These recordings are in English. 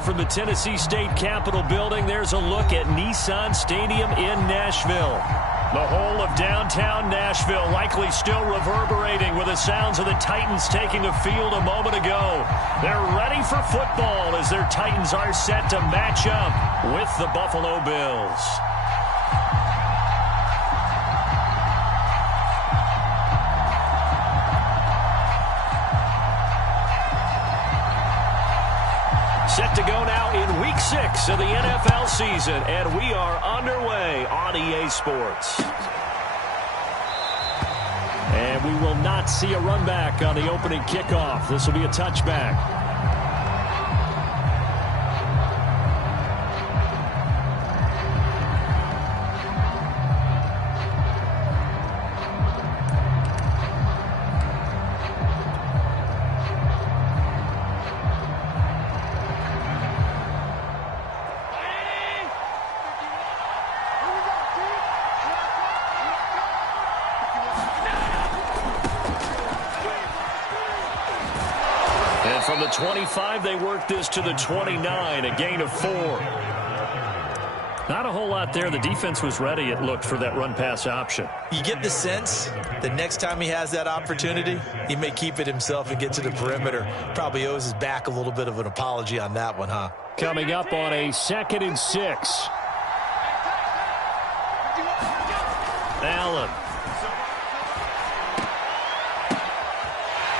here from the Tennessee State Capitol building. There's a look at Nissan Stadium in Nashville. The whole of downtown Nashville likely still reverberating with the sounds of the Titans taking the field a moment ago. They're ready for football as their Titans are set to match up with the Buffalo Bills. Set to go now in Week 6 of the NFL season, and we are underway on EA Sports. And we will not see a run back on the opening kickoff. This will be a touchback. From the 25, they work this to the 29, a gain of 4. Not a whole lot there. The defense was ready, it looked, for that run-pass option. You get the sense that next time he has that opportunity, he may keep it himself and get to the perimeter. Probably owes his back a little bit of an apology on that one, huh? Coming up on a 2nd and 6. Allen.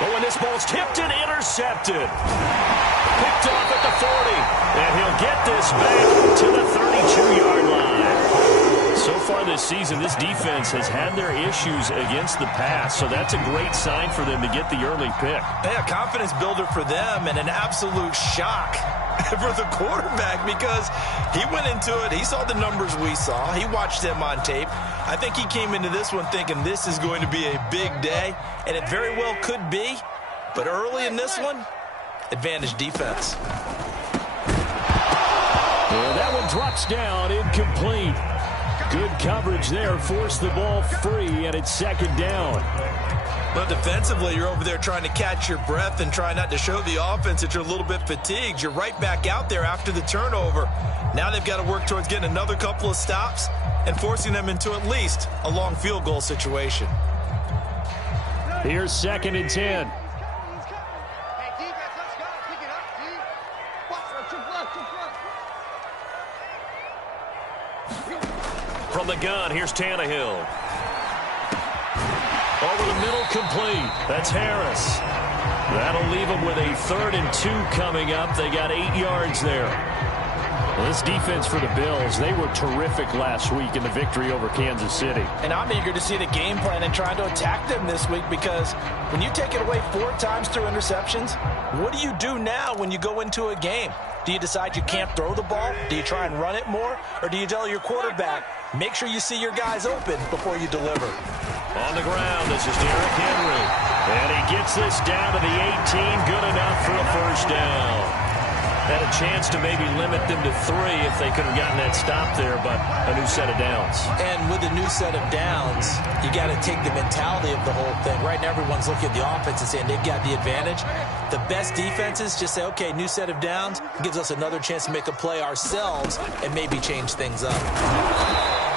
Oh, and this ball's tipped and intercepted. Picked off at the 40. And he'll get this back to the 32-yard line. So far this season, this defense has had their issues against the pass. So that's a great sign for them to get the early pick. Yeah, confidence builder for them and an absolute shock for the quarterback because he went into it. He saw the numbers we saw. He watched them on tape. I think he came into this one thinking this is going to be a big day, and it very well could be. But early in this one, advantage defense. Yeah, that one drops down, incomplete. Good coverage there, forced the ball free, and it's 2nd down. But defensively, you're over there trying to catch your breath and try not to show the offense that you're a little bit fatigued. You're right back out there after the turnover. Now they've got to work towards getting another couple of stops and forcing them into at least a long field goal situation. Here's 2nd and 10. From the gun, here's Tannehill. Over the middle, complete. That's Harris. That'll leave them with a 3rd and 2 coming up. They got 8 yards there. Well, this defense for the Bills, they were terrific last week in the victory over Kansas City. And I'm eager to see the game plan and trying to attack them this week because when you take it away 4 times through interceptions, what do you do now when you go into a game? Do you decide you can't throw the ball? Do you try and run it more? Or do you tell your quarterback, make sure you see your guys open before you deliver? On the ground, this is Derrick Henry. And he gets this down to the 18. Good enough for a 1st down. Had a chance to maybe limit them to 3 if they could have gotten that stop there, but a new set of downs. And with a new set of downs, you got to take the mentality of the whole thing. Right now, everyone's looking at the offense and saying they've got the advantage. The best defenses just say, okay, new set of downs. It gives us another chance to make a play ourselves and maybe change things up.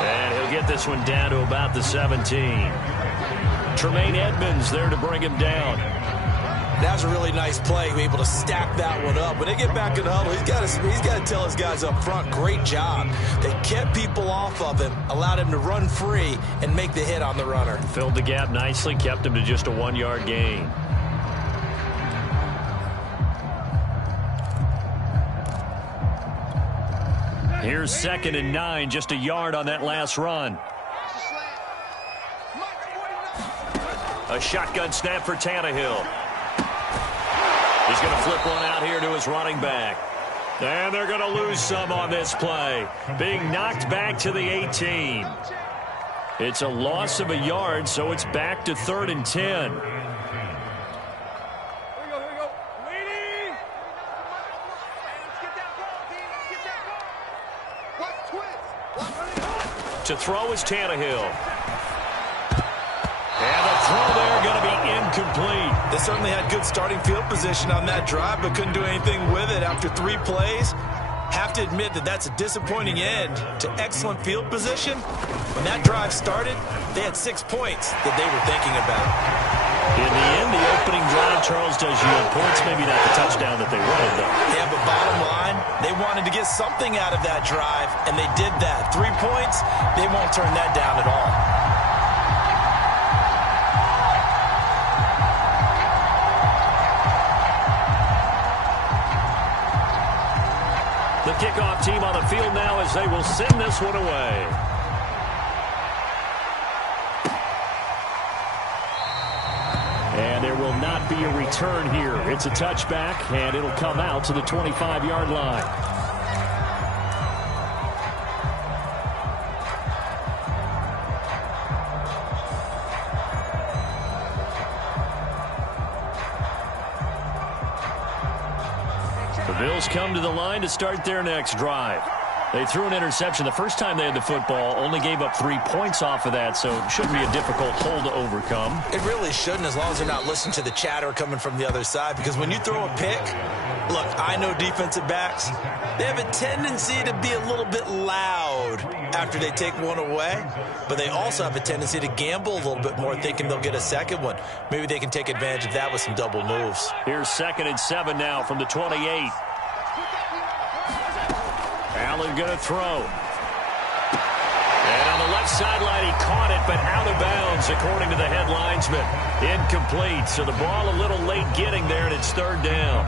And he'll get this one down to about the 17. Tremaine Edmonds there to bring him down. That was a really nice play. He was able to stack that one up. When they get back in the huddle, he's got to tell his guys up front, great job. They kept people off of him, allowed him to run free, and make the hit on the runner. Filled the gap nicely, kept him to just a 1-yard gain. Here's 2nd and 9, just a yard on that last run. A shotgun snap for Tannehill. He's going to flip one out here to his running back. And they're going to lose some on this play. Being knocked back to the 18. It's a loss of a yard, so it's back to 3rd and 10. To throw is Tannehill. And the throw there going to be incomplete. They certainly had good starting field position on that drive, but couldn't do anything with it after 3 plays. Have to admit that that's a disappointing end to excellent field position. When that drive started, they had 6 points that they were thinking about. In the end, the opening drive, Charles, does yield points. Maybe not the touchdown that they wanted, though. Yeah, but bottom line, they wanted to get something out of that drive, and they did that. 3 points, they won't turn that down at all. The kickoff team on the field now as they will send this one away. And there will not be a return here. It's a touchback, and it'll come out to the 25-yard line. The Bills come to the line to start their next drive. They threw an interception the first time they had the football, only gave up 3 points off of that, so it shouldn't be a difficult hole to overcome. It really shouldn't, as long as they're not listening to the chatter coming from the other side, because when you throw a pick, look, I know defensive backs, they have a tendency to be a little bit loud after they take one away, but they also have a tendency to gamble a little bit more, thinking they'll get a second one. Maybe they can take advantage of that with some double moves. Here's 2nd and 7 now from the 28. Allen going to throw. And on the left sideline, he caught it, but out of bounds, according to the head linesman. Incomplete, so the ball a little late getting there, and it's 3rd down.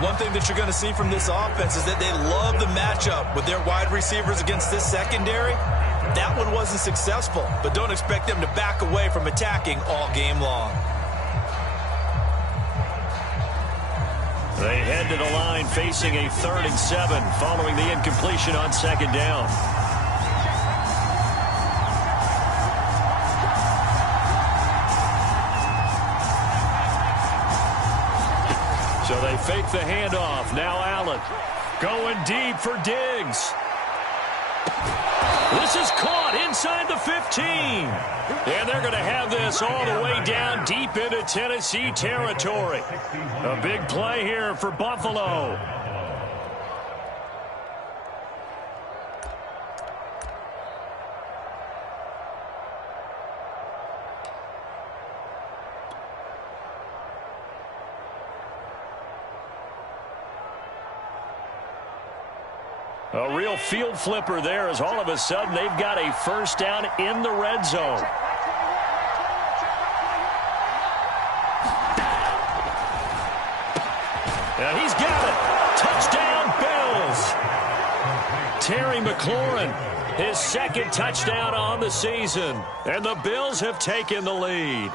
One thing that you're going to see from this offense is that they love the matchup with their wide receivers against this secondary. That one wasn't successful, but don't expect them to back away from attacking all game long. They head to the line facing a 3rd and 7 following the incompletion on 2nd down. So they fake the handoff. Now Allen going deep for Diggs. This is caught inside the 15. And they're going to have this all the way down deep into Tennessee territory. A big play here for Buffalo. A real field flipper there, as all of a sudden they've got a 1st down in the red zone. And he's got it. Touchdown, Bills. Terry McLaurin, his 2nd touchdown on the season. And the Bills have taken the lead.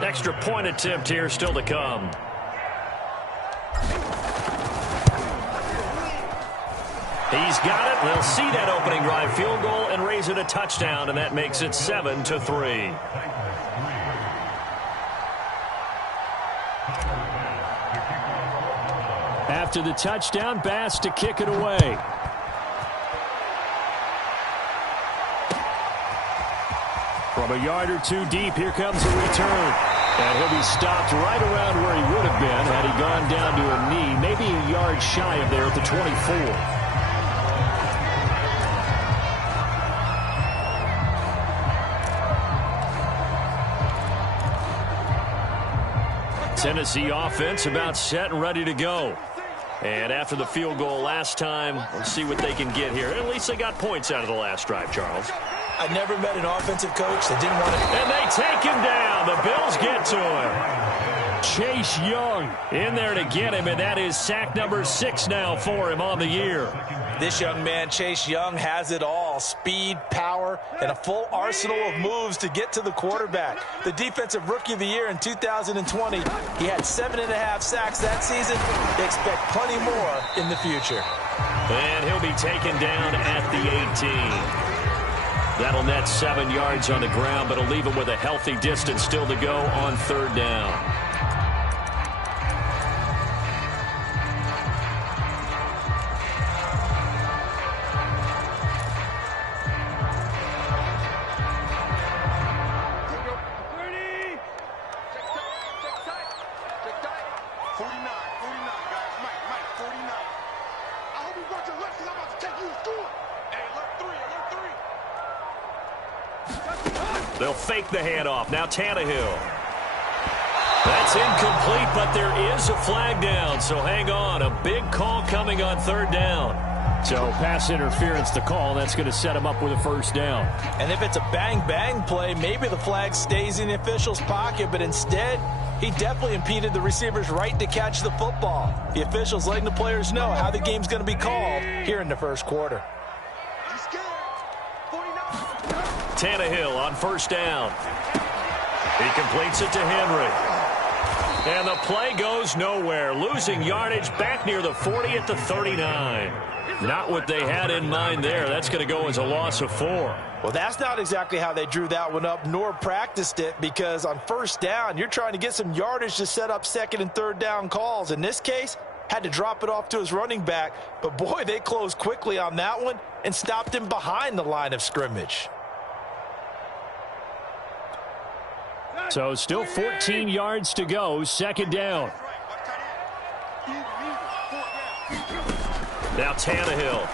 Extra point attempt here still to come. He's got it. They'll see that opening drive field goal and raise it a touchdown, and that makes it 7-3. After the touchdown, Bass to kick it away. From a yard or 2 deep, here comes a return. And he'll be stopped right around where he would have been had he gone down to a knee, maybe a yard shy of there at the 24. Tennessee offense about set and ready to go. And after the field goal last time, we'll see what they can get here. At least they got points out of the last drive, Charles. I've never met an offensive coach that didn't want to... And they take him down. The Bills get to him. Chase Young in there to get him, and that is sack number 6 now for him on the year. This young man, Chase Young, has it all. Speed, power, and a full arsenal of moves to get to the quarterback. The Defensive Rookie of the Year in 2020, he had 7.5 sacks that season. They expect plenty more in the future. And he'll be taken down at the 18. That'll net 7 yards on the ground, but it'll leave him with a healthy distance still to go on 3rd down. They'll fake the handoff. Now Tannehill. That's incomplete, but there is a flag down, so hang on. A big call coming on third down. So pass interference to call. That's going to set him up with a first down. And if it's a bang-bang play, maybe the flag stays in the official's pocket, but instead, he definitely impeded the receiver's right to catch the football. The official's letting the players know how the game's going to be called here in the first quarter. Tannehill on first down. He completes it to Henry. And the play goes nowhere. Losing yardage back near the 40 at the 39. Not what they had in mind there. That's going to go as a loss of 4. Well, that's not exactly how they drew that one up nor practiced it, because on first down, you're trying to get some yardage to set up second and third down calls. In this case, had to drop it off to his running back. But, boy, they closed quickly on that one and stopped him behind the line of scrimmage. So still 14 yards to go, second down. Now Tannehill.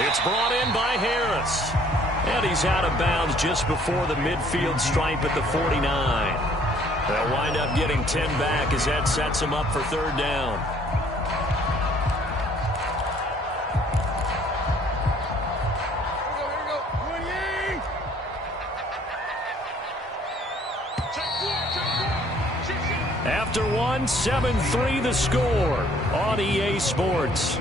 It's brought in by Harris. And he's out of bounds just before the midfield stripe at the 49. They'll wind up getting 10 back as that sets him up for third down. After one, 7-3 the score on EA Sports.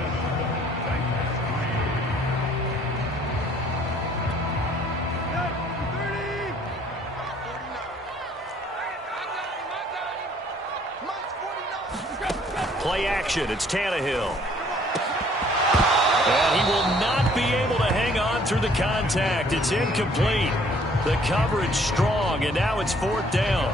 Play action, it's Tannehill. And he will not be able to hang on through the contact. It's incomplete. The coverage strong, and now it's fourth down.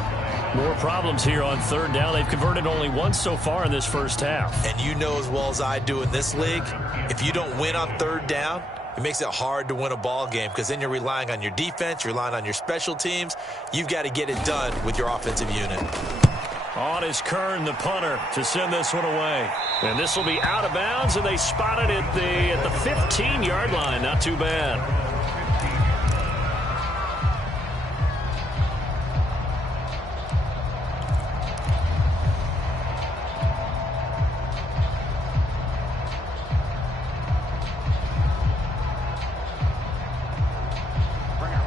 More problems here on third down. They've converted only once so far in this first half. And you know as well as I do in this league, if you don't win on third down, it makes it hard to win a ball game, because then you're relying on your defense, you're relying on your special teams. You've got to get it done with your offensive unit. On is Kern, the punter, to send this one away. And this will be out of bounds, and they spot it at the 15-yard line. Not too bad.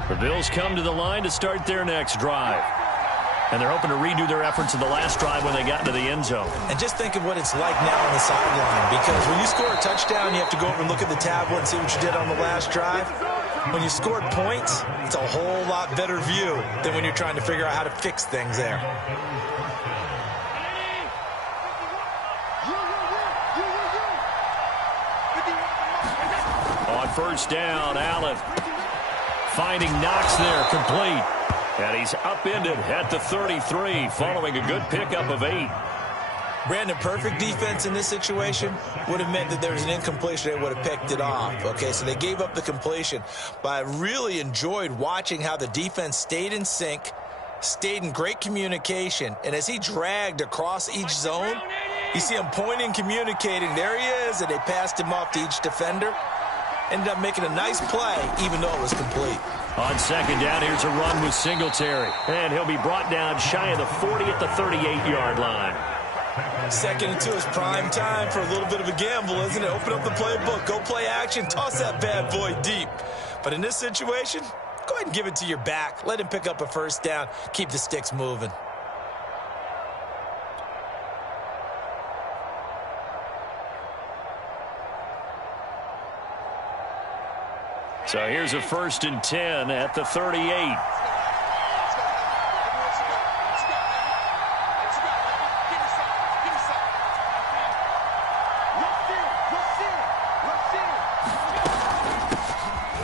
The Bills come to the line to start their next drive. And they're hoping to redo their efforts in the last drive when they got into the end zone. And just think of what it's like now on the sideline, because when you score a touchdown, you have to go over and look at the tablet and see what you did on the last drive. When you scored points, it's a whole lot better view than when you're trying to figure out how to fix things there. On first down, Allen finding Knox there, complete. And he's upended at the 33, following a good pickup of 8. Brandon, perfect defense in this situation would have meant that there was an incompletion. They would have picked it off. Okay, so they gave up the completion. But I really enjoyed watching how the defense stayed in sync, stayed in great communication. And as he dragged across each zone, you see him pointing, communicating. There he is, and they passed him off to each defender. Ended up making a nice play, even though it was complete. On second down, here's a run with Singletary. And he'll be brought down shy of the 40 at the 38-yard line. Second and 2 is prime time for a little bit of a gamble, isn't it? Open up the playbook, go play action, toss that bad boy deep. But in this situation, go ahead and give it to your back. Let him pick up a first down. Keep the sticks moving. So here's a 1st and 10 at the 38.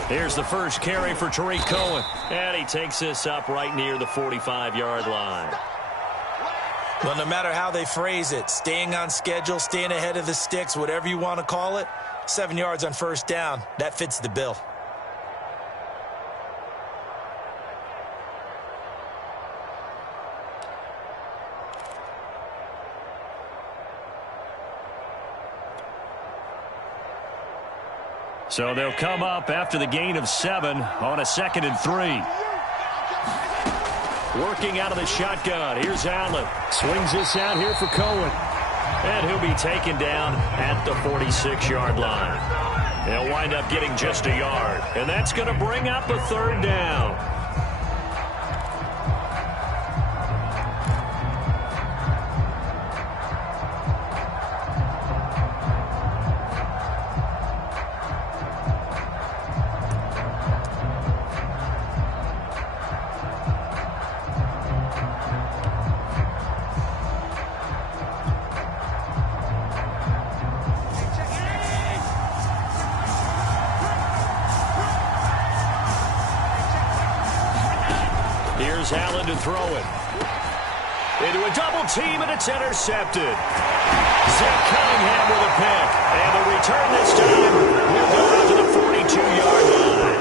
Here's the first carry for Tariq Cohen. And he takes this up right near the 45-yard line. Well, no matter how they phrase it, staying on schedule, staying ahead of the sticks, whatever you want to call it, 7 yards on first down, that fits the bill. So they'll come up after the gain of 7 on a 2nd and 3. Working out of the shotgun. Here's Allen. Swings this out here for Cohen. And he'll be taken down at the 46-yard line. They'll wind up getting just a yard. And that's going to bring up a 3rd down. Here's Allen to throw it. Into a double team, and it's intercepted. Zach Cunningham with a pick. And the return this time will go out to the 42-yard line.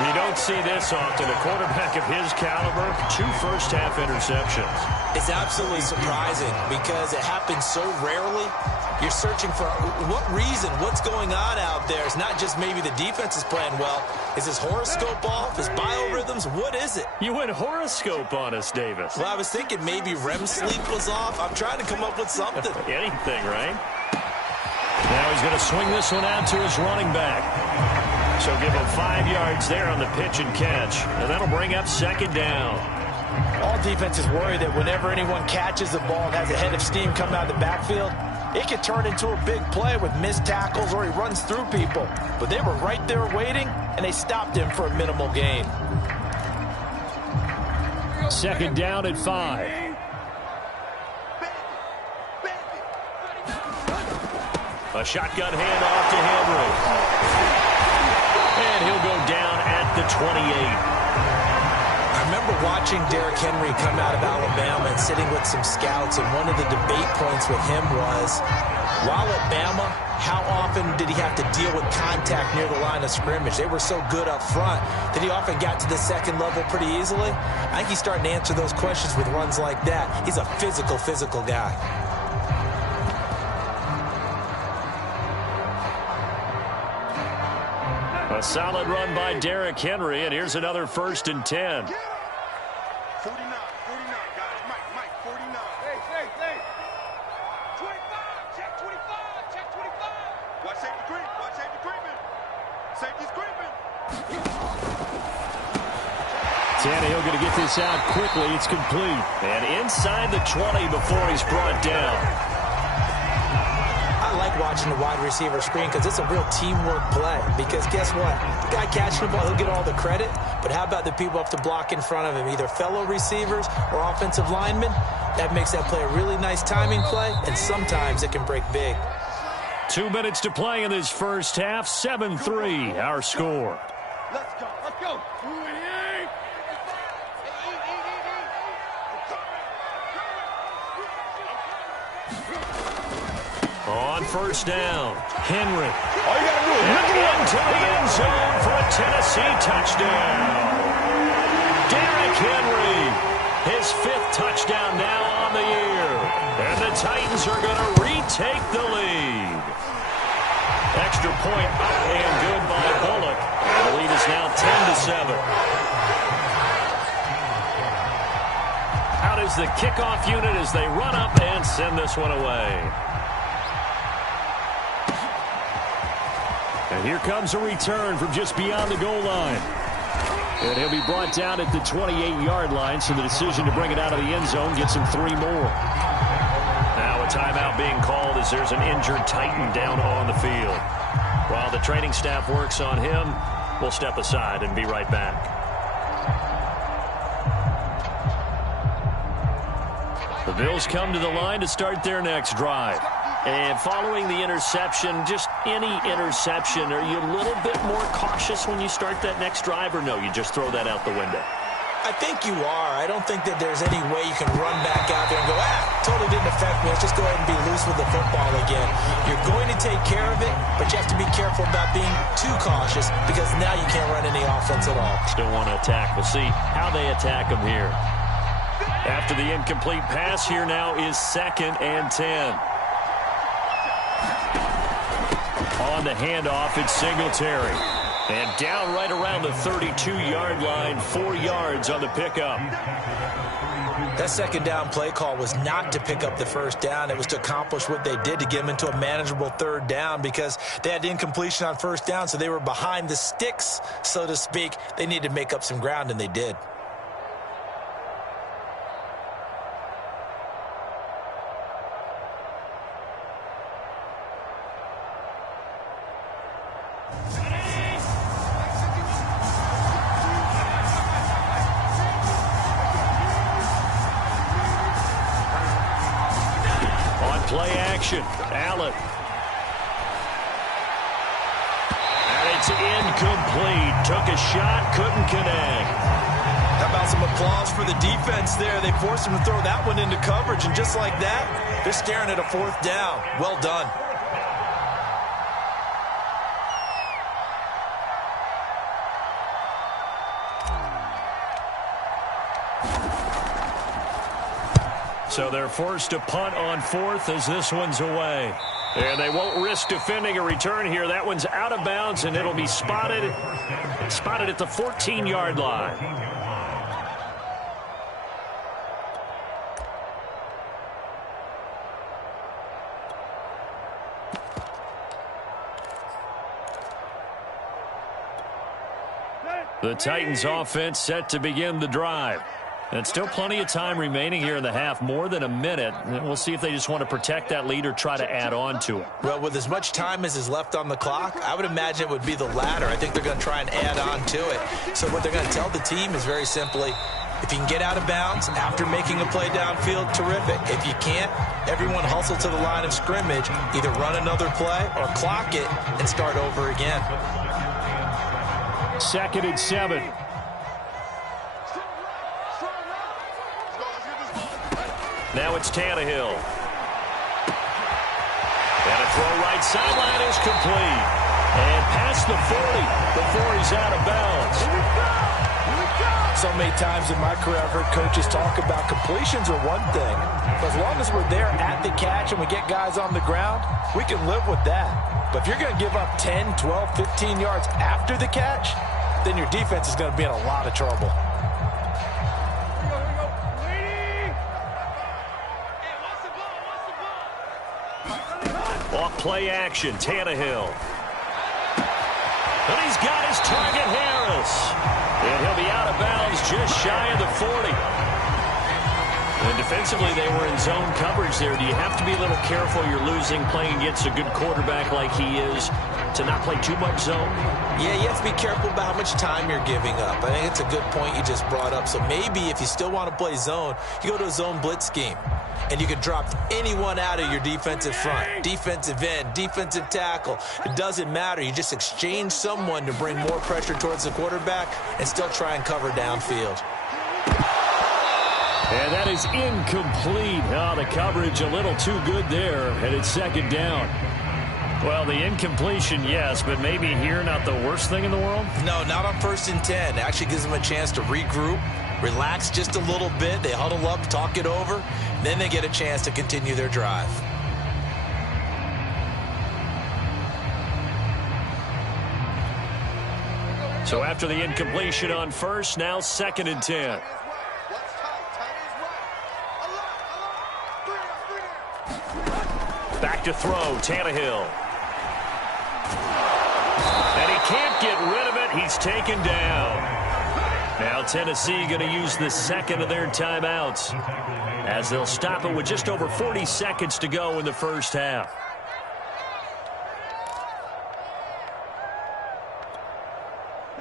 You don't see this often. A quarterback of his caliber, 2 first-half interceptions. It's absolutely surprising because it happens so rarely. You're searching for what reason, what's going on out there. It's not just maybe the defense is playing well. Is his horoscope off? His biorhythms? What is it? You went horoscope on us, Davis. Well, I was thinking maybe REM sleep was off. I'm trying to come up with something. Anything, right? Now he's going to swing this one out to his running back. So give him 5 yards there on the pitch and catch. And that'll bring up 2nd down. All defenses worry that whenever anyone catches the ball and has a head of steam come out of the backfield, it could turn into a big play with missed tackles or he runs through people. But they were right there waiting, and they stopped him for a minimal gain. 2nd down at 5. A shotgun handoff to Henry. And he'll go down at the 28. I remember watching Derrick Henry come out of Alabama and sitting with some scouts, and one of the debate points with him was, while at Bama, how often did he have to deal with contact near the line of scrimmage? They were so good up front that he often got to the 2nd level pretty easily. I think he's starting to answer those questions with runs like that. He's a physical guy. A solid run by Derrick Henry, and here's another 1st and 10. 49, guys. Mike, 49. Hey. 25, check 25. Watch safety creeping. Safety's creeping. Tannehill going to get this out quickly. It's complete. And inside the 20 before he's brought down. I like watching the wide receiver screen because it's a real teamwork play. Because guess what? The guy catching the ball, he'll get all the credit. But how about the people up to block in front of him, either fellow receivers or offensive linemen? That makes that play a really nice timing play, and sometimes it can break big. 2 minutes to play in this first half. 7-3, our score. Let's go. On 1st down, Henry. All you got to do is look into the end zone for a Tennessee touchdown. Derrick Henry, his 5th touchdown now on the year. And the Titans are going to retake the lead. Extra point up and good by Bullock. And the lead is now 10-7. Out is the kickoff unit as they run up and send this one away. And here comes a return from just beyond the goal line. And he'll be brought down at the 28-yard line, so the decision to bring it out of the end zone gets him 3 more. Now a timeout being called as there's an injured Titan down on the field. While the training staff works on him, we'll step aside and be right back. The Bills come to the line to start their next drive. And following the interception, just any interception, are you a little bit more cautious when you start that next drive, or no, you just throw that out the window? I think you are. I don't think that there's any way you can run back out there and go, totally didn't affect me. Let's just go ahead and be loose with the football again. You're going to take care of it, but you have to be careful about being too cautious because now you can't run any offense at all. Still want to attack. We'll see how they attack them here. After the incomplete pass, here now is 2nd and 10. On the handoff, it's Singletary. And down right around the 32-yard line, 4 yards on the pickup. That second down play call was not to pick up the first down. It was to accomplish what they did to get them into a manageable third down because they had incompletion on first down, so they were behind the sticks, so to speak. They needed to make up some ground, and they did. Play action. Allen. And it's incomplete. Took a shot, couldn't connect. How about some applause for the defense there? They forced him to throw that one into coverage, and just like that, they're staring at a fourth down. Well done. So they're forced to punt on fourth as this one's away. And they won't risk defending a return here. That one's out of bounds, and it'll be spotted at the 14-yard line. The Titans offense set to begin the drive. And still plenty of time remaining here in the half, more than a minute. And we'll see if they just want to protect that lead or try to add on to it. Well, with as much time as is left on the clock, I would imagine it would be the latter. I think they're going to try and add on to it. So what they're going to tell the team is very simply, if you can get out of bounds after making a play downfield, terrific. If you can't, everyone hustle to the line of scrimmage, either run another play or clock it and start over again. 2nd and 7. Now it's Tannehill. And a throw right sideline is complete. And past the 40 before he's out of bounds. So many times in my career I've heard coaches talk about completions are one thing. But as long as we're there at the catch and we get guys on the ground, we can live with that. But if you're going to give up 10, 12, 15 yards after the catch, then your defense is going to be in a lot of trouble. Off play action, Tannehill. And he's got his target, Harris. And he'll be out of bounds just shy of the 40. And defensively, they were in zone coverage there. Do you have to be a little careful? You're losing playing against a good quarterback like he is to not play too much zone? Yeah, you have to be careful about how much time you're giving up. I think it's a good point you just brought up. So maybe if you still want to play zone, you go to a zone blitz scheme. And you can drop anyone out of your defensive front, defensive end, defensive tackle. It doesn't matter. You just exchange someone to bring more pressure towards the quarterback and still try and cover downfield. And that is incomplete. Oh, the coverage a little too good there, and it's 2nd down. Well, the incompletion, yes, but maybe here not the worst thing in the world? No, not on 1st and 10. It actually gives them a chance to regroup, relax just a little bit. They huddle up, talk it over. Then they get a chance to continue their drive. So after the incompletion on first, now 2nd and 10. Back to throw, Tannehill. And he can't get rid of it. He's taken down. Now Tennessee going to use the 2nd of their timeouts as they'll stop it with just over 40 seconds to go in the first half.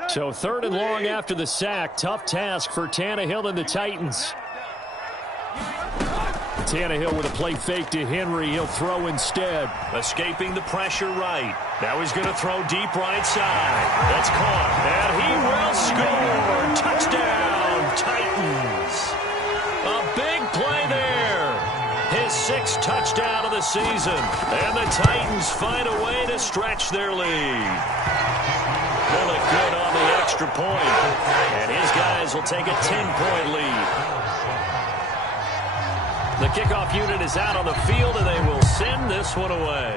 So 3rd and long after the sack. Tough task for Tannehill and the Titans. Tannehill with a play fake to Henry. He'll throw instead. Escaping the pressure right. Now he's going to throw deep right side. That's caught. And he will score. Touchdown, Titans. A big play there. His 6th touchdown of the season. And the Titans find a way to stretch their lead. They look good on the extra point. And his guys will take a 10-point lead. The kickoff unit is out on the field, and they will send this one away.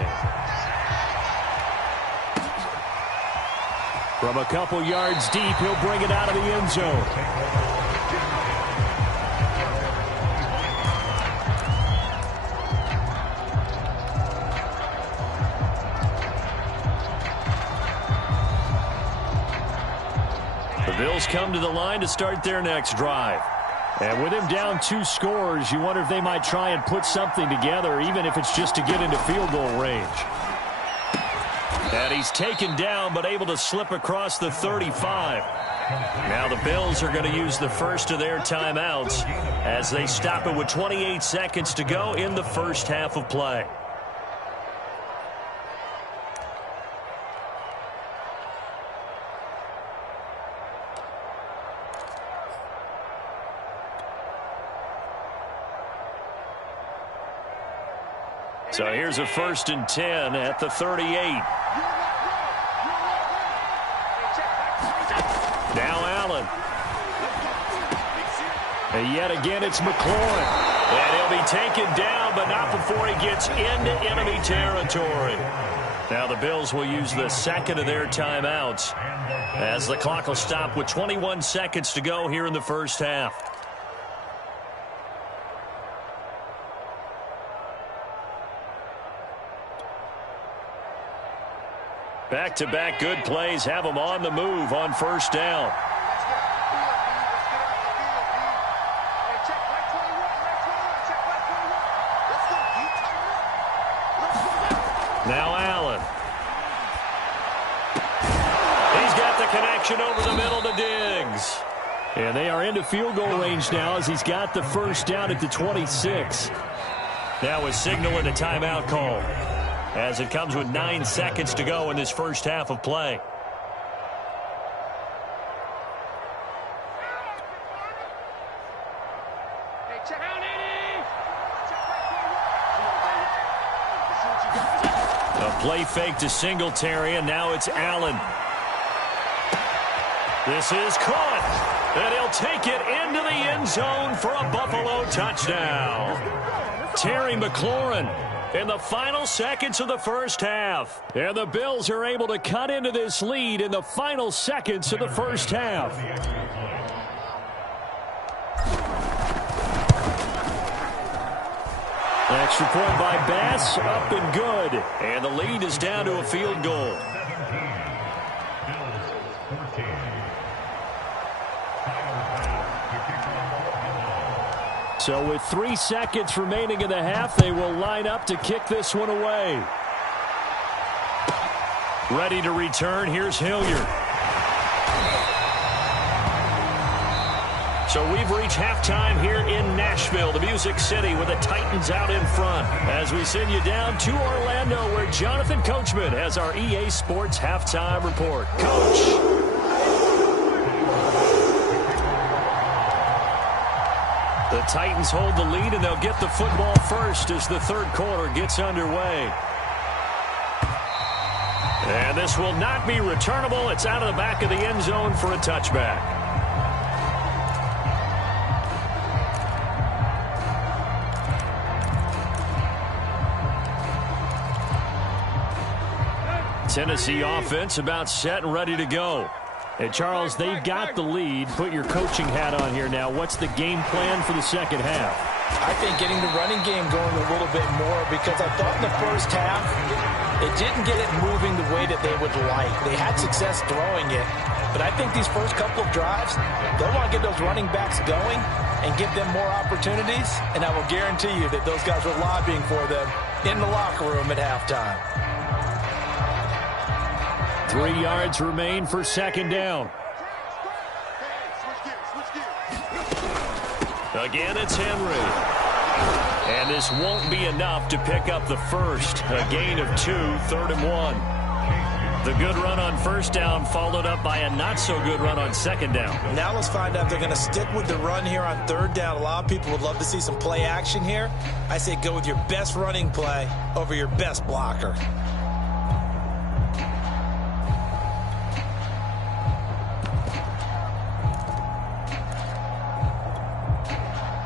From a couple yards deep, he'll bring it out of the end zone. The Bills come to the line to start their next drive. And with him down 2 scores, you wonder if they might try and put something together, even if it's just to get into field goal range. And he's taken down, but able to slip across the 35. Now the Bills are going to use the first of their timeouts as they stop it with 28 seconds to go in the first half of play. So here's a 1st and 10 at the 38. Now Allen. And yet again it's McLaurin. And he'll be taken down, but not before he gets into enemy territory. Now the Bills will use the second of their timeouts as the clock will stop with 21 seconds to go here in the first half. Back-to-back good plays have them on the move on first down. Now Allen. He's got the connection over the middle to Diggs. And they are into field goal range now as he's got the first down at the 26. Now a signal and a timeout call, as it comes with 9 seconds to go in this first half of play. A play fake to Singletary, and now it's Allen. This is caught, and he'll take it into the end zone for a Buffalo touchdown. Terry McLaurin in the final seconds of the first half. And the Bills are able to cut into this lead in the final seconds of the first half. Extra point by Bass, up and good. And the lead is down to a field goal. So with 3 seconds remaining in the half, they will line up to kick this one away. Ready to return, here's Hilliard. So we've reached halftime here in Nashville, the Music City, with the Titans out in front. As we send you down to Orlando, where Jonathan Coachman has our EA Sports halftime report. Coach. The Titans hold the lead, and they'll get the football first as the third quarter gets underway. And this will not be returnable. It's out of the back of the end zone for a touchback. Tennessee offense about set and ready to go. Hey, Charles, they've got the lead. Put your coaching hat on here now. What's the game plan for the second half? I think getting the running game going a little bit more, because I thought in the first half it didn't get it moving the way that they would like. They had success throwing it, but I think these first couple of drives, they'll want to get those running backs going and give them more opportunities, and I will guarantee you that those guys were lobbying for them in the locker room at halftime. 3 yards remain for second down. Again, it's Henry. And this won't be enough to pick up the first. A gain of 2, 3rd and 1. The good run on first down followed up by a not-so-good run on second down. Now let's find out if they're going to stick with the run here on third down. A lot of people would love to see some play action here. I say go with your best running play over your best blocker.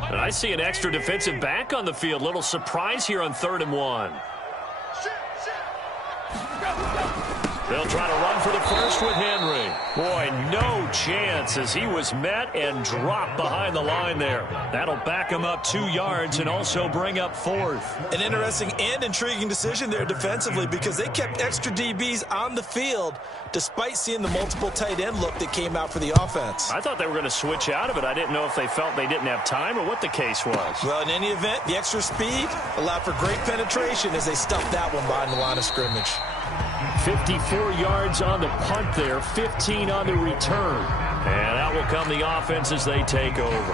I see an extra defensive back on the field. Little surprise here on 3rd and 1. They'll try to run for the first with Henry. Boy, no chance as he was met and dropped behind the line there. That'll back him up 2 yards and also bring up 4th. An interesting and intriguing decision there defensively because they kept extra DBs on the field despite seeing the multiple tight end look that came out for the offense. I thought they were going to switch out of it. I didn't know if they felt they didn't have time or what the case was. Well, in any event, the extra speed allowed for great penetration as they stuffed that one behind the line of scrimmage. 54 yards on the punt there, 15 on the return. And out will come the offense as they take over.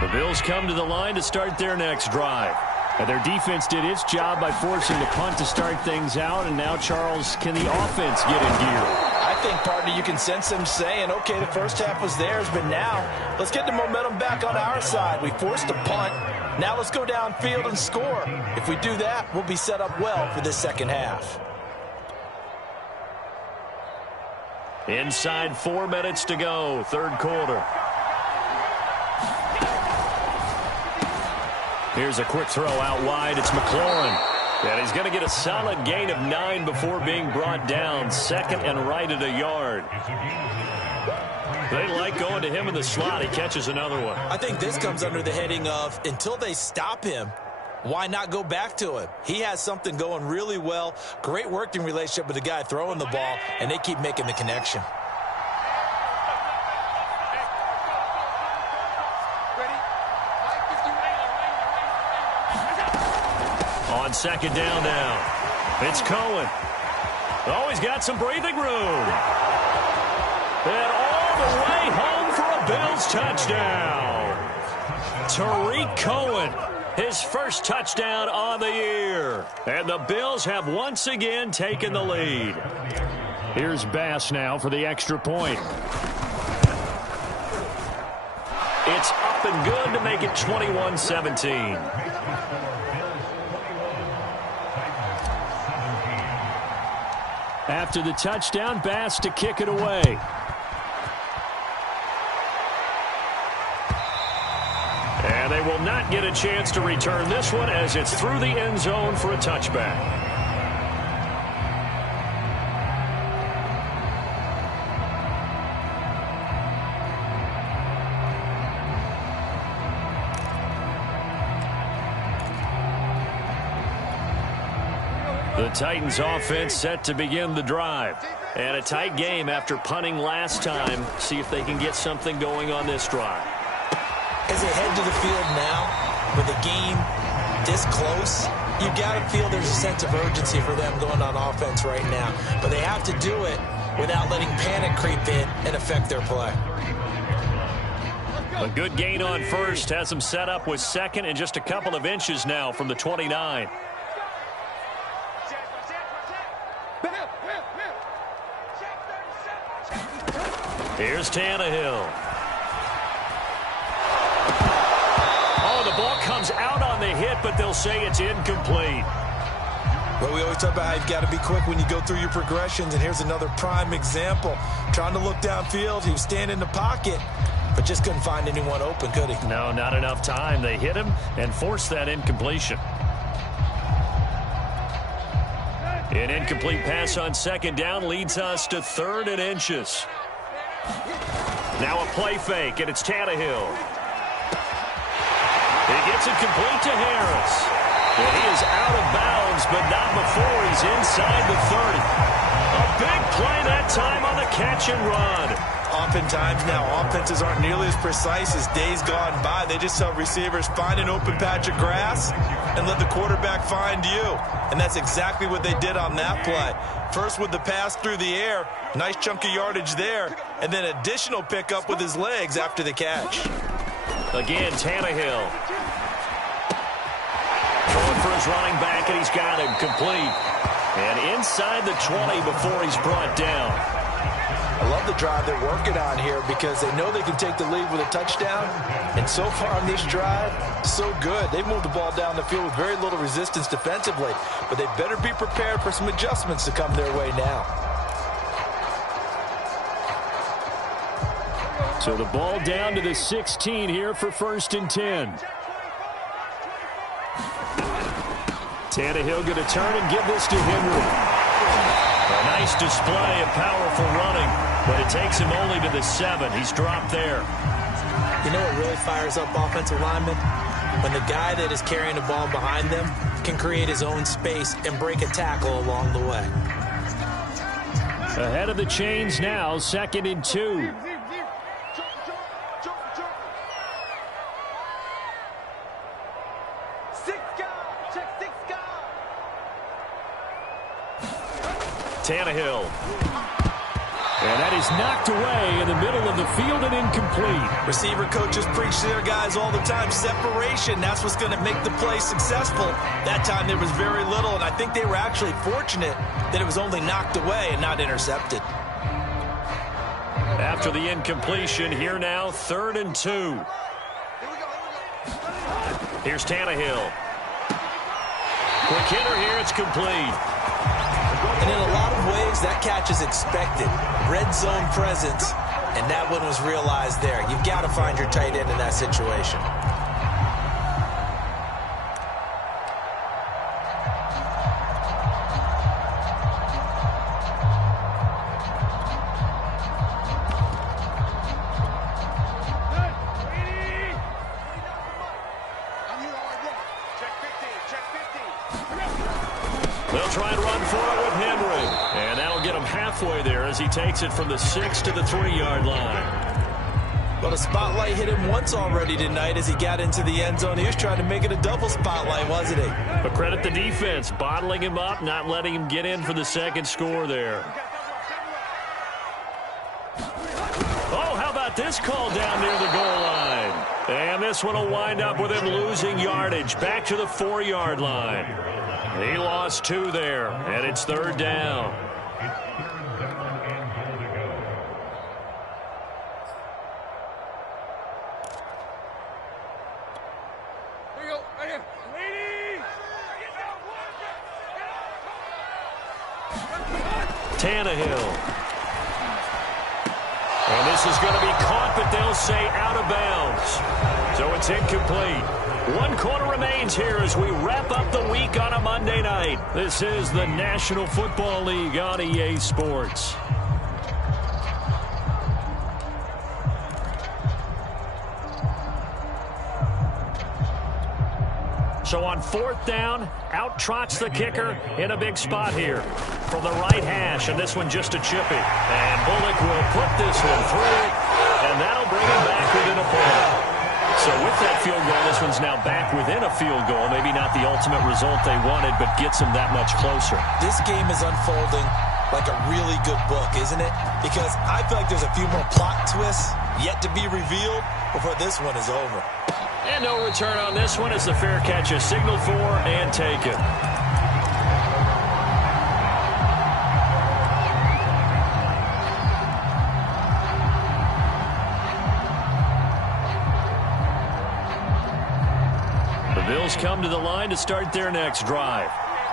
The Bills come to the line to start their next drive. And their defense did its job by forcing the punt to start things out. And now, Charles, can the offense get in gear? I think, partner, you can sense them saying, okay, the first half was theirs, but now let's get the momentum back on our side. We forced a punt. Now let's go downfield and score. If we do that, we'll be set up well for this second half. Inside 4 minutes to go, third quarter. Here's a quick throw out wide. It's McLaurin. And he's going to get a solid gain of 9 before being brought down. Second and right at a yard. They like going to him in the slot. He catches another one. I think this comes under the heading of until they stop him, why not go back to him? He has something going really well. Great working relationship with the guy throwing the ball, and they keep making the connection. On second down now, it's Cohen. Oh, he's got some breathing room. And all the way home for a Bills touchdown. Tariq Cohen, his first touchdown on the year. And the Bills have once again taken the lead. Here's Bass now for the extra point. It's up and good to make it 21-17. After the touchdown, Bass to kick it away. And they will not get a chance to return this one as it's through the end zone for a touchback. The Titans offense set to begin the drive. And a tight game after punting last time. See if they can get something going on this drive. As they head to the field now, with the game this close, you got to feel there's a sense of urgency for them going on offense right now. But they have to do it without letting panic creep in and affect their play. A good gain on first has them set up with second and just a couple of inches now from the 29. Here's Tannehill. Oh, the ball comes out on the hit, but they'll say it's incomplete. Well, we always talk about how you've got to be quick when you go through your progressions, and here's another prime example. Trying to look downfield, he was standing in the pocket, but just couldn't find anyone open, could he? No, not enough time. They hit him and forced that incompletion. An incomplete pass on second down leads us to 3rd and inches. Now a play fake, and it's Tannehill. He gets it complete to Harris. And he is out of bounds, but not before he's inside the 30. A big play that time on the catch and run. Oftentimes now, offenses aren't nearly as precise as days gone by. They just tell receivers, find an open patch of grass and let the quarterback find you. And that's exactly what they did on that play. First with the pass through the air, nice chunk of yardage there, and then additional pickup with his legs after the catch. Again, Tannehill. Going for his running back, and he's got him complete. And inside the 20 before he's brought down. I love the drive they're working on here because they know they can take the lead with a touchdown. And so far on this drive, so good. They moved the ball down the field with very little resistance defensively. But they better be prepared for some adjustments to come their way now. So the ball down to the 16 here for 1st and 10. Tannehill going to turn and give this to Henry. A nice display of powerful running, but it takes him only to the 7. He's dropped there. You know what really fires up offensive linemen? When the guy that is carrying the ball behind them can create his own space and break a tackle along the way. Ahead of the chains now, 2nd and 2. Tannehill. And that is knocked away in the middle of the field and incomplete. Receiver coaches preach to their guys all the time. Separation, that's what's going to make the play successful. That time there was very little, and I think they were actually fortunate that it was only knocked away and not intercepted. After the incompletion, here now, 3rd and 2. Here's Tannehill. Quick hitter here, it's complete. And in a lot of ways, that catch is expected. Red zone presence, and that one was realized there. You've got to find your tight end in that situation. They'll try and run for it with Henry. And that'll get him halfway there as he takes it from the 6 to the 3-yard line. Well, the spotlight hit him once already tonight as he got into the end zone. He was trying to make it a double spotlight, wasn't he? But credit the defense, bottling him up, not letting him get in for the 2nd score there. Oh, how about this call down near the goal line? And this one will wind up with him losing yardage back to the 4-yard line. He lost 2 there, and it's 3rd down. Here you go, right here. Tannehill. And this is going to be caught, but they'll say out of bounds. So it's incomplete. 1 quarter remains here as we wrap up the week on a Monday night. This is the National Football League on EA Sports. So on 4th down, out trots the kicker in a big spot here from the right hash, and this one just a chippy. And Bullock will put this one through, and that'll bring him back within a point. So with that field goal, this one's now back within a field goal. Maybe not the ultimate result they wanted, but gets them that much closer. This game is unfolding like a really good book, isn't it? Because I feel like there's a few more plot twists yet to be revealed before this one is over. And no return on this one as the fair catch is signaled for and taken. The Bills come to the line to start their next drive.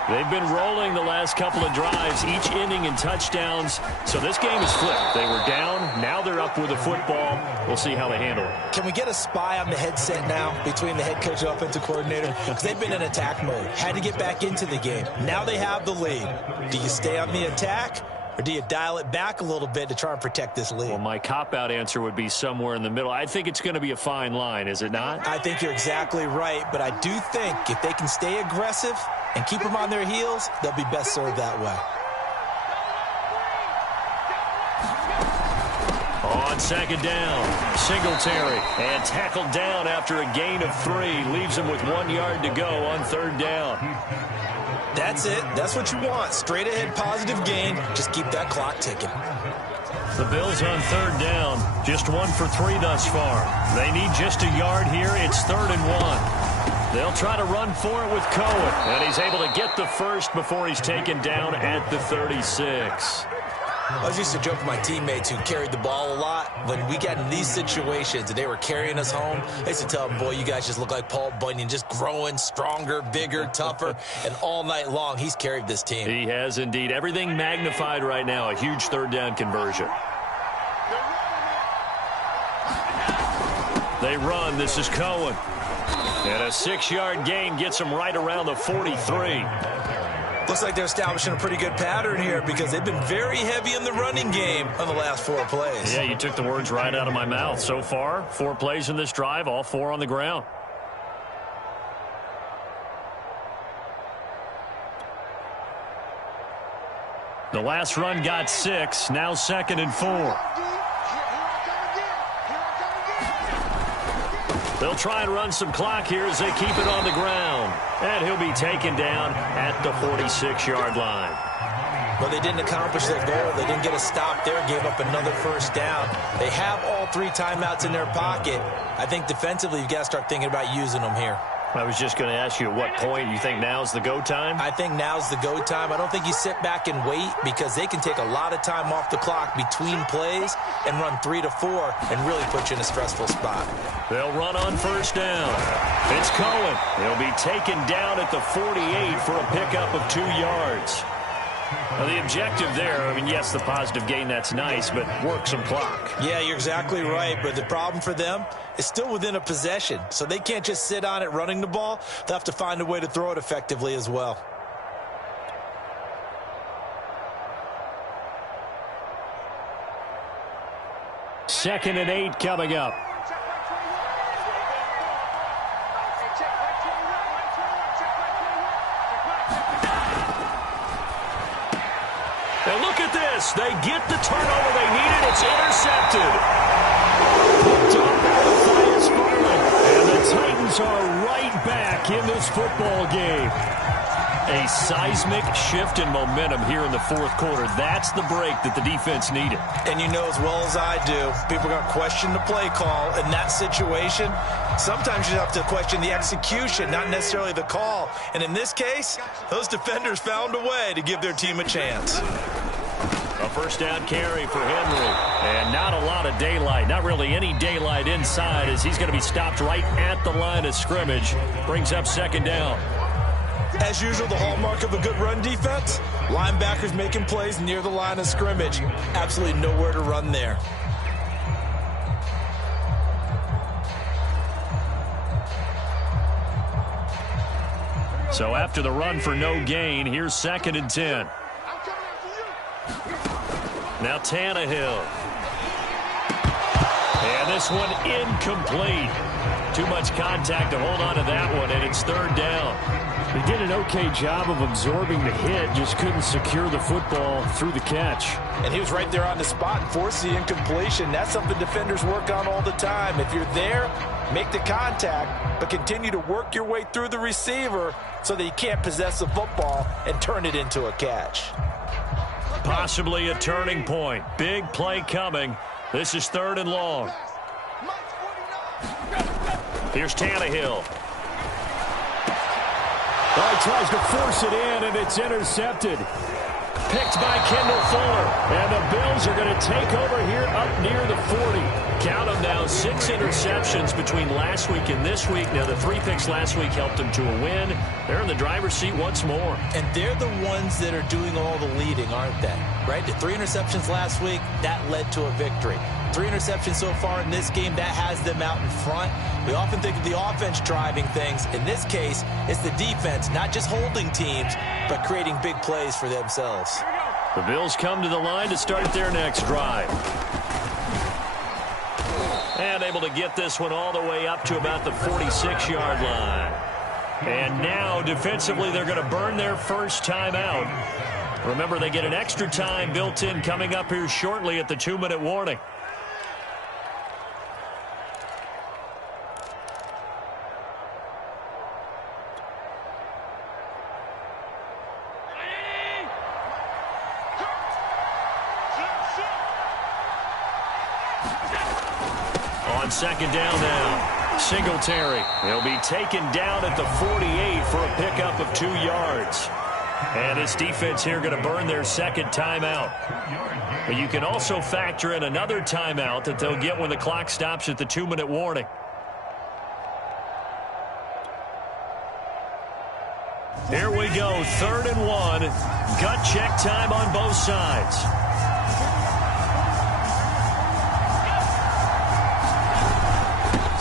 They've been rolling the last couple of drives, each inning in touchdowns. So this game is flipped. They were down. Now they're up with the football. We'll see how they handle it. Can we get a spy on the headset now between the head coach and offensive coordinator? Because they've been in attack mode. Had to get back into the game. Now they have the lead. Do you stay on the attack? Or do you dial it back a little bit to try and protect this lead? Well, my cop-out answer would be somewhere in the middle. I think it's going to be a fine line, is it not? I think you're exactly right, but I do think if they can stay aggressive and keep them on their heels, they'll be best served that way. On 2nd down, Singletary, and tackled down after a gain of 3. Leaves him with 1 yard to go on 3rd down. That's it. That's what you want. Straight ahead positive gain. Just keep that clock ticking. The Bills on 3rd down. Just 1 for 3 thus far. They need just a yard here. It's 3rd and 1. They'll try to run for it with Cohen. And he's able to get the first before he's taken down at the 36. I was used to joke with my teammates who carried the ball a lot. When we got in these situations and they were carrying us home, I used to tell them, boy, you guys just look like Paul Bunyan, just growing stronger, bigger, tougher, and all night long he's carried this team. He has indeed. Everything magnified right now, a huge third down conversion. They run. This is Cohen. And a 6-yard gain gets him right around the 43. Looks like they're establishing a pretty good pattern here because they've been very heavy in the running game on the last 4 plays. Yeah, you took the words right out of my mouth. So far, 4 plays in this drive, all 4 on the ground. The last run got 6, now 2nd and 4. They'll try and run some clock here as they keep it on the ground. And he'll be taken down at the 46-yard line. Well, they didn't accomplish their goal. They didn't get a stop there, gave up another first down. They have all 3 timeouts in their pocket. I think defensively you've got to start thinking about using them here. I was just going to ask you at what point you think now's the go time? I think now's the go time. I don't think you sit back and wait because they can take a lot of time off the clock between plays and run 3 to 4 and really put you in a stressful spot. They'll run on first down. It's Cohen. He'll be taken down at the 48 for a pickup of 2 yards. Now, the objective there, I mean, yes, the positive gain, that's nice, but work some clock. Yeah, you're exactly right, but the problem for them is still within a possession, so they can't just sit on it running the ball. They'll have to find a way to throw it effectively as well. Second and 8 coming up. And look at this. They get the turnover they needed. It's intercepted. Picked up by Matthias Farley. And the Titans are right back in this football game. A seismic shift in momentum here in the 4th quarter. That's the break that the defense needed. And you know as well as I do, people are going to question the play call in that situation. Sometimes you have to question the execution, not necessarily the call. And in this case, those defenders found a way to give their team a chance. A first down carry for Henry. And not a lot of daylight. Not really any daylight inside as he's going to be stopped right at the line of scrimmage. Brings up 2nd down. As usual, the hallmark of a good run defense, linebackers making plays near the line of scrimmage. Absolutely nowhere to run there. So after the run for no gain, here's 2nd and 10. Now Tannehill. And this one incomplete. Too much contact to hold on to that one, and it's 3rd down. He did an okay job of absorbing the hit, just couldn't secure the football through the catch. And he was right there on the spot and forced the incompletion. That's something defenders work on all the time. If you're there, make the contact, but continue to work your way through the receiver so that you can't possess the football and turn it into a catch. Possibly a turning point. Big play coming. This is 3rd and long. Here's Tannehill. Oh, he tries to force it in, and it's intercepted. Picked by Kendall Fuller. And the Bills are going to take over here up near the 40. Count them now, 6 interceptions between last week and this week. Now, the 3 picks last week helped them to a win. They're in the driver's seat once more. And they're the ones that are doing all the leading, aren't they? Right? The 3 interceptions last week, that led to a victory. 3 interceptions so far in this game, that has them out in front. We often think of the offense driving things. In this case, it's the defense, not just holding teams, but creating big plays for themselves. The Bills come to the line to start their next drive. And able to get this one all the way up to about the 46-yard line. And now, defensively, they're going to burn their first time out. Remember, they get an extra time built in coming up here shortly at the 2-minute warning. On 2nd down now, Singletary. He'll be taken down at the 48 for a pickup of 2 yards. And this defense here going to burn their second timeout. But you can also factor in another timeout that they'll get when the clock stops at the 2-minute warning. Here we go, 3rd and 1. Gut check time on both sides.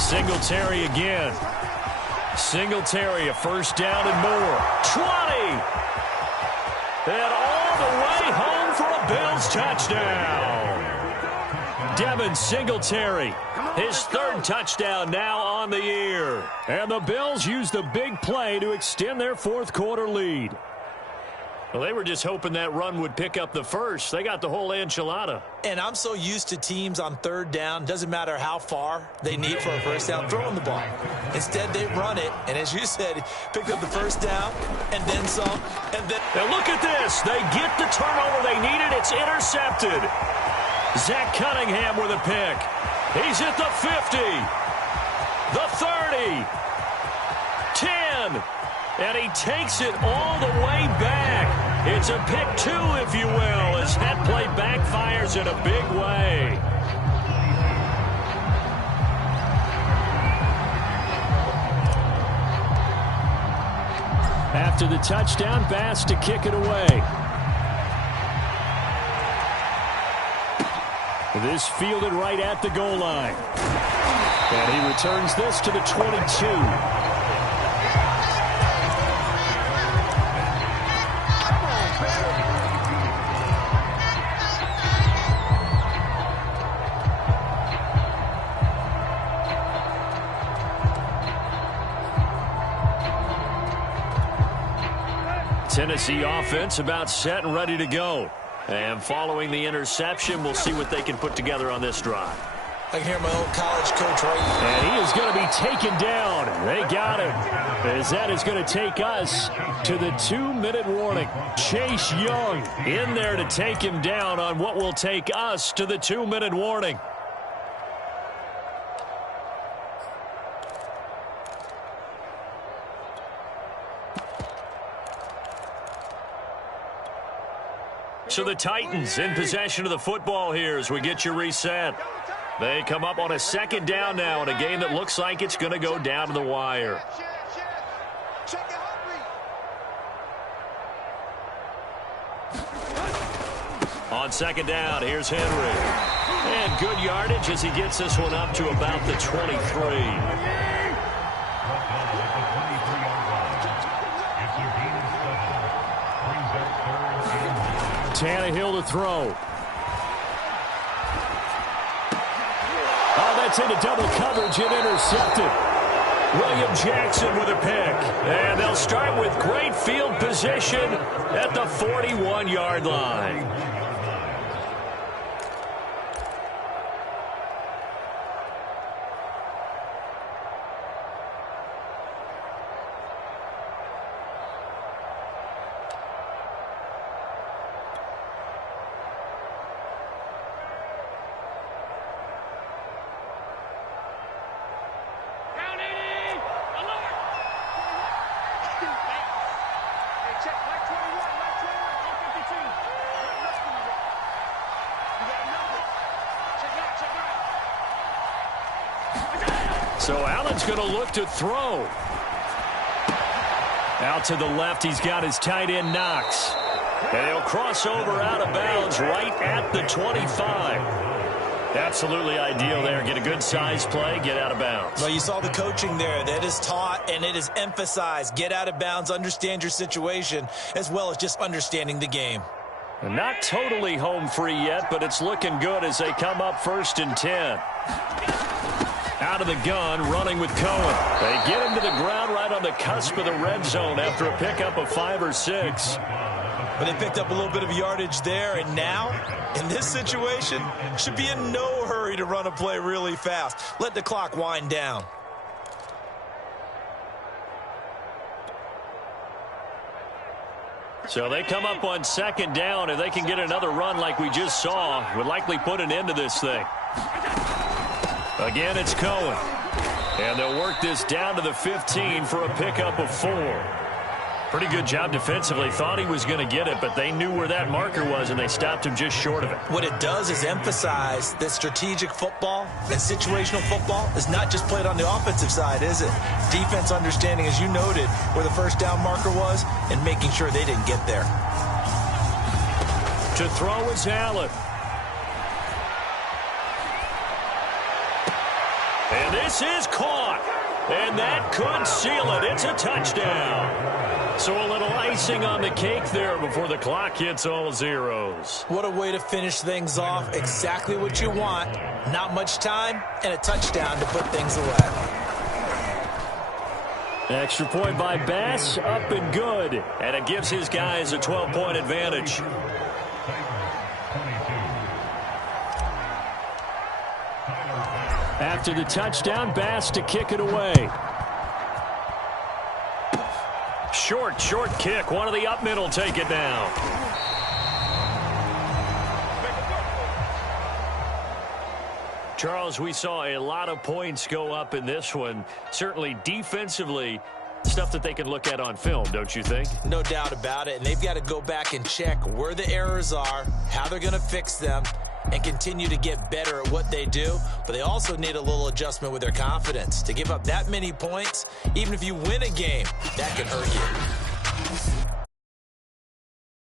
Singletary again. Singletary, a first down and more. 20! And all the way home for a Bills touchdown. Devin Singletary, his 3rd touchdown now on the year. And the Bills use the big play to extend their 4th quarter lead. Well, they were just hoping that run would pick up the first. They got the whole enchilada. And I'm so used to teams on 3rd down, doesn't matter how far they need for a first down, throwing the ball. Instead, they run it, and as you said, picked up the first down, and then some, and then... Now look at this. They get the turnover they needed. It's intercepted. Zach Cunningham with a pick. He's at the 50, the 30, 10, and he takes it all the way back. It's a pick 2, if you will, as that play backfires in a big way. After the touchdown, Bass to kick it away. This fielded right at the goal line. And he returns this to the 22. Tennessee offense about set and ready to go. And following the interception, we'll see what they can put together on this drive. I can hear my old college coach right now. And he is going to be taken down. They got him. As that is going to take us to the 2-minute warning. Chase Young in there to take him down on what will take us to the 2-minute warning. So the Titans in possession of the football here as we get you reset. They come up on a 2nd down now in a game that looks like it's going to go down to the wire. On 2nd down, here's Henry. And good yardage as he gets this one up to about the 23. Tannehill to throw. Oh, that's into double coverage and intercepted. William Jackson with a pick. And they'll start with great field position at the 41-yard line. So Allen's going to look to throw. Out to the left, he's got his tight end Knox. And he'll cross over out of bounds right at the 25. Absolutely ideal there. Get a good size play, get out of bounds. Well, you saw the coaching there. That is taught and it is emphasized. Get out of bounds, understand your situation, as well as just understanding the game. Not totally home free yet, but it's looking good as they come up 1st and 10. Out of the gun, running with Cohen. They get him to the ground right on the cusp of the red zone after a pickup of 5 or 6. But they picked up a little bit of yardage there, and now, in this situation, should be in no hurry to run a play really fast. Let the clock wind down. So they come up on 2nd down, and they can get another run like we just saw. Would likely put an end to this thing. Again, it's Cohen. And they'll work this down to the 15 for a pickup of 4. Pretty good job defensively. Thought he was going to get it, but they knew where that marker was, and they stopped him just short of it. What it does is emphasize that strategic football and situational football is not just played on the offensive side, is it? Defense understanding, as you noted, where the first down marker was and making sure they didn't get there. To throw is Allen. And this is caught. And that could seal it. It's a touchdown. So a little icing on the cake there before the clock hits all zeros. What a way to finish things off. Exactly what you want. Not much time and a touchdown to put things away. Extra point by Bass, up and good. And it gives his guys a 12-point advantage. After the touchdown, Bass to kick it away. Short kick. One of the up middle take it down. Charles, we saw a lot of points go up in this one. Certainly defensively, stuff that they can look at on film, don't you think? No doubt about it. And they've got to go back and check where the errors are, how they're going to fix them, and continue to get better at what they do. But they also need a little adjustment with their confidence. To give up that many points, even if you win a game, that can hurt you.